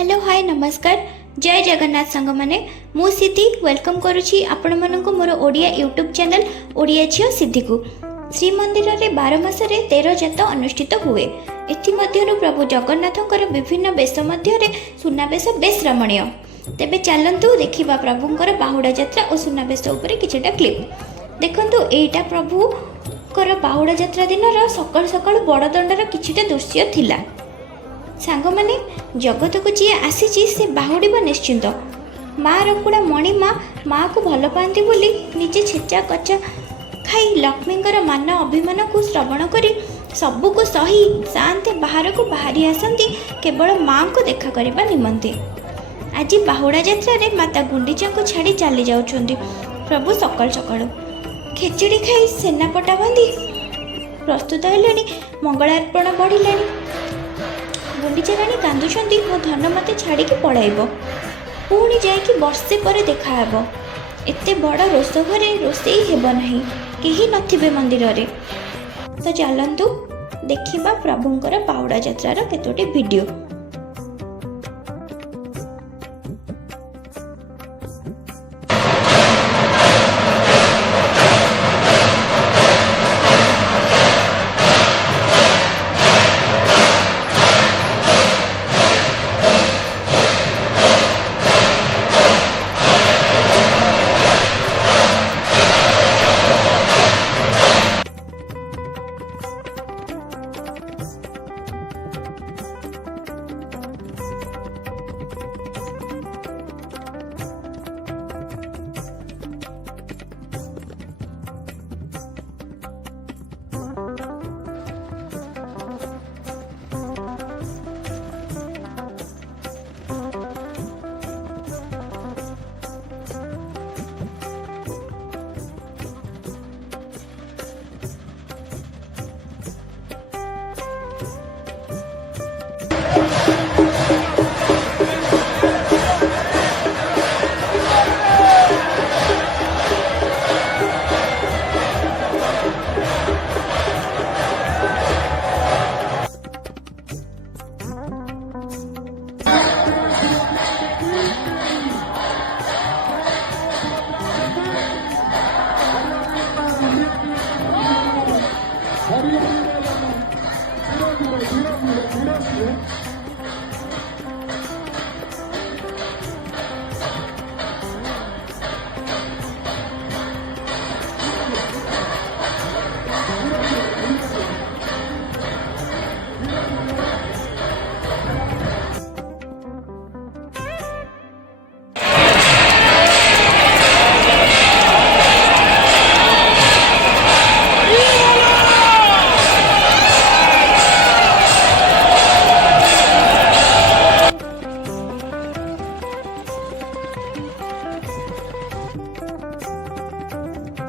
Hello hi नमस्कार जय जगन्नाथ सांग मैंने मु सिद्धि वेलकम करुछि आपण मानकु मोर ओडिया यूट्यूब चैनल ओडिया झियो सिद्धि को श्रीमंदिर रे 12 मासरे 13 जात अनुष्ठित हुए। एथिमध्यरु प्रभु जगन्नाथंकर विभिन्न बेश मध्यरे सुनाबेश बेश रमणीय। तेबे चलंतु देखिबा प्रभुंकर बाहुड़ा यात्रा और सुनाबेश उपरे किछटा क्लिप देखंतु। एटा प्रभुकर बाहुड़ा यात्रा दिन सकाळ सकाळ बड़दंडर किछटा दृश्य थिला। सांग मैंने जगत को जी आसी से बाहुड़ब निश्चिंत। माँ रकुड़ा मणिमा माँ को भल पाती बोली निजे छेचा कचा खाई लक्ष्मींकर मान अभिमान को श्रवण करी सबको सही शांत बाहर को बाहरी आसती केवल माँ को देखा करने निमंते। आज बाहुड़ा यात्रा रे माता गुंडीचा को छाड़ी चली जाउछंती। प्रभु सकाल सकाल खेचड़ी खाई सेनापटा बांधी प्रस्तुत हेलेनी। मंगलार्पण बढ़िलानी। गुंडीचा राणी कांदुछंती मो धन मते छाड़ी पळाइब पुणी जाइकी वर्षे पर देखाहब। एते बड़ रोष घरे रोषेई हेब नाही केही नथिबे मंदिर रे। तो चलंतु देखिबा प्रभुंकर बाहुड़ा यात्रार केतोटी वीडियो।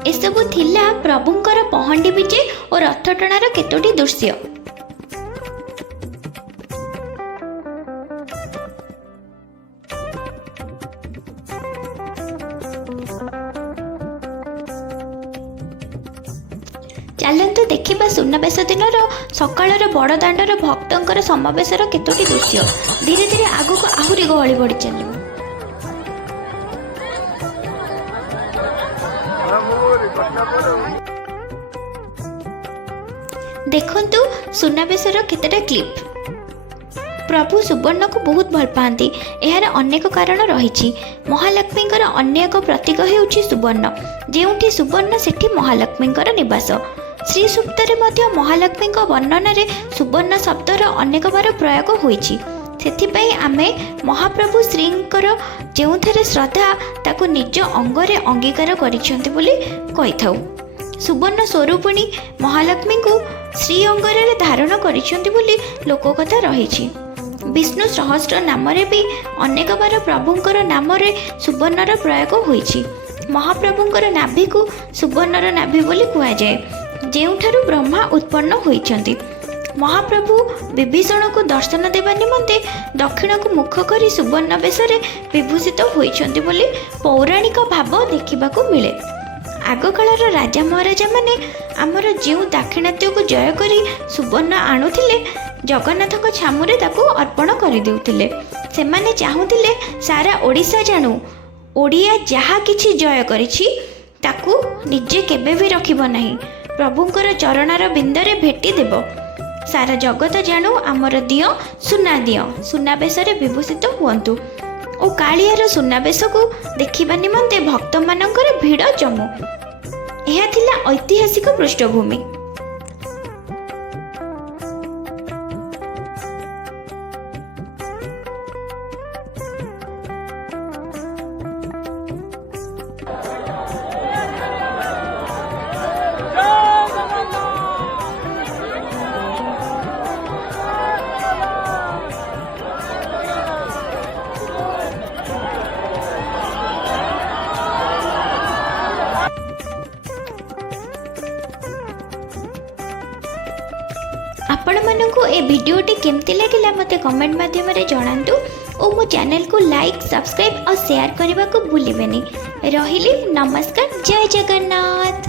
एसबू थिला प्रभुंकर पहंडी विजे और रथ टणार केतोटी दृश्य। चलतु देखिबा सुनाबेश दिन सकाळर बड़ दांडर भक्तंकर समावेशर केतोटी दृश्य। धीरे धीरे आगक आहुरी गहली बढ़ी चलिबो। देखंतु सुनाबेशर केतेटा क्लिप। प्रभु सुवर्ण को बहुत भल पाती। यार अनेक कारण रही। महालक्ष्मींकर अन्य एक प्रतीक हेउछि सुवर्ण। जेउठी सुवर्ण सेठी महालक्ष्मींकर निवास। श्री सूक्तरे मध्य महालक्ष्मींक वर्णन रे सुवर्ण शब्दर अनेक बार प्रयोग होइछि। सेथिपई आमे महाप्रभु श्रींकर जेउथरे श्रद्धा ताको निज अंगरे अंगीकार करिसेंति बोली कहिथाउ। सुवर्ण स्वरूपिणी महालक्ष्मी को श्री अंगरे धारण करिसेंति बोली लोककथा रही। विष्णु सहस्र नाम रे भी अनेक बार प्रभुंकर नाम रे सुवर्णर प्रयोग होइछि। महाप्रभुंकर नाभि को सुवर्णर नाभि बोली कुआ जाए जेउठारु ब्रह्मा उत्पन्न होइछंती। महाप्रभु विभीषण को दर्शन देवा निमंते दक्षिण को मुख करी सुवर्ण बेशरे विभूषित होइछंती बोली पौराणिक भाव देखिबाकू मिले। आग कालर राजा महाराजा माने आमर जो दाक्षिणात्य को जय करी सुवर्ण आणुथिले जगन्नाथ छामुरे ताकू अर्पण कर देउथिले। ସେମାନେ ଚାହୁଁଥିଲେ ସାରା ଓଡ଼ିଶା ଜାଣୁ ଓଡ଼ିଆ ଯାହା କିଛି ଜୟ କରିଛି ତାକୁ ନିଜେ କେବେ ବି ରଖିବ ନାହିଁ, ପ୍ରଭୁଙ୍କର ଚରଣର ବିନ୍ଦରେ ଭେଟି ଦେବ। ସାରା ଜଗତ ଜାଣୁ ଆମର ଦିଅ ସୁନାବେଶରେ ବିଭୂଷିତ ହୁଅନ୍ତୁ ଓ କାଳିଆର ସୁନାବେଶକୁ ଦେଖିବା ନିମନ୍ତେ ଭକ୍ତମାନଙ୍କର ଭିଡ଼ ଜମୁ। ଏହା ଥିଲା ଐତିହାସିକ ପୃଷ୍ଠଭୂମି। ଆପଣମାନଙ୍କୁ ଏ ଭିଡ଼ିଓଟି କେମିତି ଲାଗିଲା ମୋତେ କମେଣ୍ଟ ମାଧ୍ୟମରେ ଜଣାନ୍ତୁ ଓ ମୋ ଚ୍ୟାନେଲକୁ ଲାଇକ୍, ସବସ୍କ୍ରାଇବ୍ ଆଉ ସେୟାର କରିବାକୁ ଭୁଲିବେନି। ରହିଲି, ନମସ୍କାର, ଜୟ ଜଗନ୍ନାଥ।